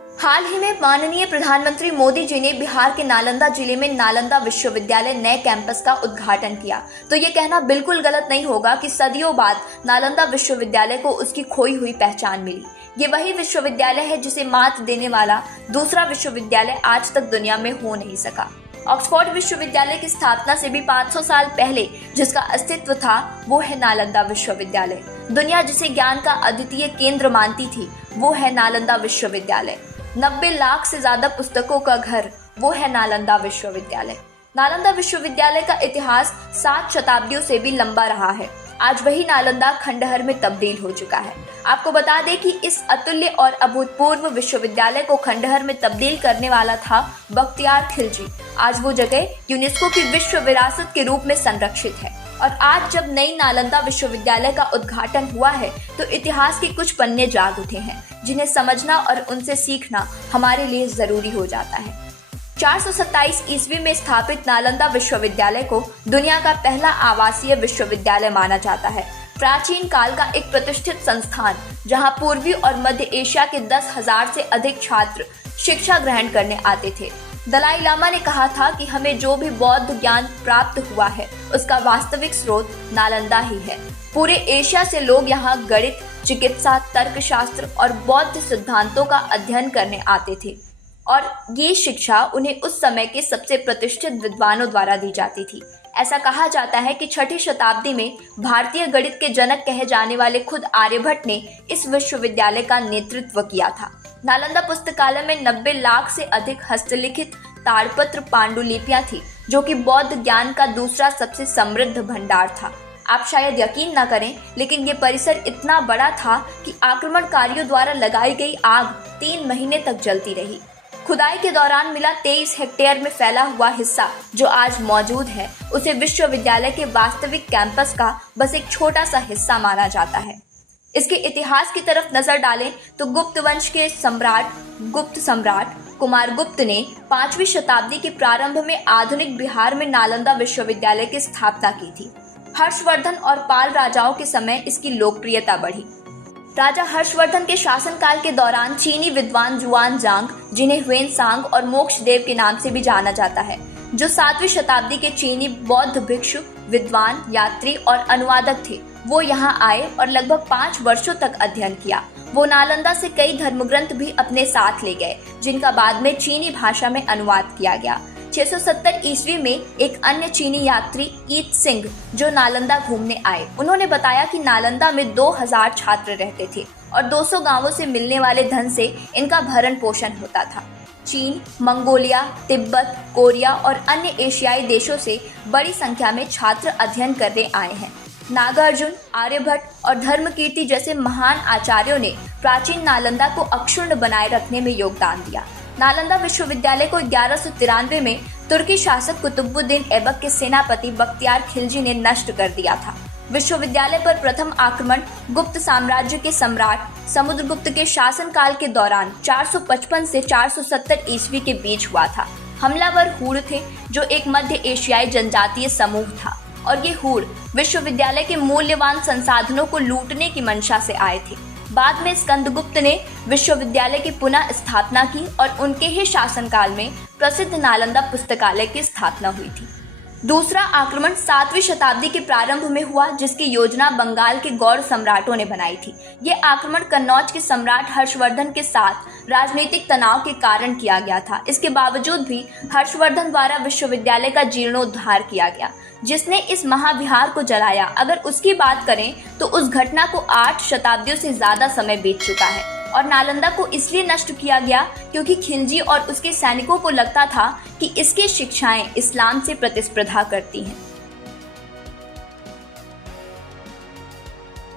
हाल ही में माननीय प्रधानमंत्री मोदी जी ने बिहार के नालंदा जिले में नालंदा विश्वविद्यालय नए कैंपस का उद्घाटन किया, तो ये कहना बिल्कुल गलत नहीं होगा कि सदियों बाद नालंदा विश्वविद्यालय को उसकी खोई हुई पहचान मिली। ये वही विश्वविद्यालय है जिसे मात देने वाला दूसरा विश्वविद्यालय आज तक दुनिया में हो नहीं सका। ऑक्सफोर्ड विश्वविद्यालय की स्थापना से भी 500 साल पहले जिसका अस्तित्व था वो है नालंदा विश्वविद्यालय। दुनिया जिसे ज्ञान का अद्वितीय केंद्र मानती थी वो है नालंदा विश्वविद्यालय। 90 लाख से ज्यादा पुस्तकों का घर वो है नालंदा विश्वविद्यालय। नालंदा विश्वविद्यालय का इतिहास 7 शताब्दियों से भी लंबा रहा है। आज वही नालंदा खंडहर में तब्दील हो चुका है। आपको बता दें कि इस अतुल्य और अभूतपूर्व विश्वविद्यालय को खंडहर में तब्दील करने वाला था बख्तियार खिलजी। आज वो जगह यूनेस्को की विश्व विरासत के रूप में संरक्षित है और आज जब नई नालंदा विश्वविद्यालय का उद्घाटन हुआ है तो इतिहास के कुछ पन्ने जाग उठे हैं जिन्हें समझना और उनसे सीखना हमारे लिए जरूरी हो जाता है। 427 ईस्वी में स्थापित नालंदा विश्वविद्यालय को दुनिया का पहला आवासीय विश्वविद्यालय माना जाता है। प्राचीन काल का एक प्रतिष्ठित संस्थान जहां पूर्वी और मध्य एशिया के 10,000 से अधिक छात्र शिक्षा ग्रहण करने आते थे। दलाई लामा ने कहा था कि हमें जो भी बौद्ध ज्ञान प्राप्त हुआ है उसका वास्तविक स्रोत नालंदा ही है। पूरे एशिया से लोग यहाँ गणित, चिकित्सा, तर्कशास्त्र और बौद्ध सिद्धांतों का अध्ययन करने आते थे और ये शिक्षा उन्हें उस समय के सबसे प्रतिष्ठित विद्वानों द्वारा दी जाती थी। ऐसा कहा जाता है कि 6ठी शताब्दी में भारतीय गणित के जनक कहे जाने वाले खुद आर्यभट्ट ने इस विश्वविद्यालय का नेतृत्व किया था। नालंदा पुस्तकालय में 90 लाख से अधिक हस्तलिखित ताड़पत्र पांडुलिपियां थी, जो कि बौद्ध ज्ञान का दूसरा सबसे समृद्ध भंडार था। आप शायद यकीन न करें, लेकिन ये परिसर इतना बड़ा था कि आक्रमणकारियों द्वारा लगाई गई आग 3 महीने तक जलती रही। खुदाई के दौरान मिला 23 हेक्टेयर में फैला हुआ हिस्सा जो आज मौजूद है, उसे विश्वविद्यालय के वास्तविक कैंपस का बस एक छोटा सा हिस्सा माना जाता है। इसके इतिहास की तरफ नजर डालें तो गुप्त वंश के गुप्त सम्राट कुमारगुप्त ने 5वीं शताब्दी के प्रारंभ में आधुनिक बिहार में नालंदा विश्वविद्यालय की स्थापना की थी। हर्षवर्धन और पाल राजाओं के समय इसकी लोकप्रियता बढ़ी। राजा हर्षवर्धन के शासनकाल के दौरान चीनी विद्वान जुआन जांग, जिन्हें ह्वेनसांग और मोक्षदेव के नाम से भी जाना जाता है, जो 7वीं शताब्दी के चीनी बौद्ध भिक्षु, विद्वान, यात्री और अनुवादक थे, वो यहाँ आए और लगभग 5 वर्षों तक अध्ययन किया। वो नालंदा से कई धर्मग्रंथ भी अपने साथ ले गए, जिनका बाद में चीनी भाषा में अनुवाद किया गया। 670 ईस्वी में एक अन्य चीनी यात्री ईत सिंह जो नालंदा घूमने आए, उन्होंने बताया कि नालंदा में 2000 छात्र रहते थे और 200 गांवों से मिलने वाले धन से इनका भरण पोषण होता था। चीन, मंगोलिया, तिब्बत, कोरिया और अन्य एशियाई देशों से बड़ी संख्या में छात्र अध्ययन करने आए हैं। नागार्जुन, आर्यभट्ट और धर्मकीर्ति जैसे महान आचार्यों ने प्राचीन नालंदा को अक्षुण्ण बनाए रखने में योगदान दिया। नालंदा विश्वविद्यालय को 1193 में तुर्की शासक कुतुबुद्दीन ऐबक के सेनापति बख्तियार खिलजी ने नष्ट कर दिया था। विश्वविद्यालय पर प्रथम आक्रमण गुप्त साम्राज्य के सम्राट समुद्रगुप्त के शासनकाल के दौरान 455 से 470 ईस्वी के बीच हुआ था। हमलावर हूण थे, जो एक मध्य एशियाई जनजातीय समूह था और ये हूण विश्वविद्यालय के मूल्यवान संसाधनों को लूटने की मंशा से आए थे। बाद में स्कंदगुप्त ने विश्वविद्यालय की पुनः स्थापना की और उनके ही शासनकाल में प्रसिद्ध नालंदा पुस्तकालय की स्थापना हुई थी। दूसरा आक्रमण 7वीं शताब्दी के प्रारंभ में हुआ, जिसकी योजना बंगाल के गौड़ सम्राटों ने बनाई थी। ये आक्रमण कन्नौज के सम्राट हर्षवर्धन के साथ राजनीतिक तनाव के कारण किया गया था। इसके बावजूद भी हर्षवर्धन द्वारा विश्वविद्यालय का जीर्णोद्धार किया गया, जिसने इस महाविहार को जलाया। अगर उसकी बात करें तो उस घटना को 8 शताब्दियों से ज्यादा समय बीत चुका है और नालंदा को इसलिए नष्ट किया गया क्योंकि खिलजी और उसके सैनिकों को लगता था कि इसकी शिक्षाएं इस्लाम से प्रतिस्पर्धा करती हैं।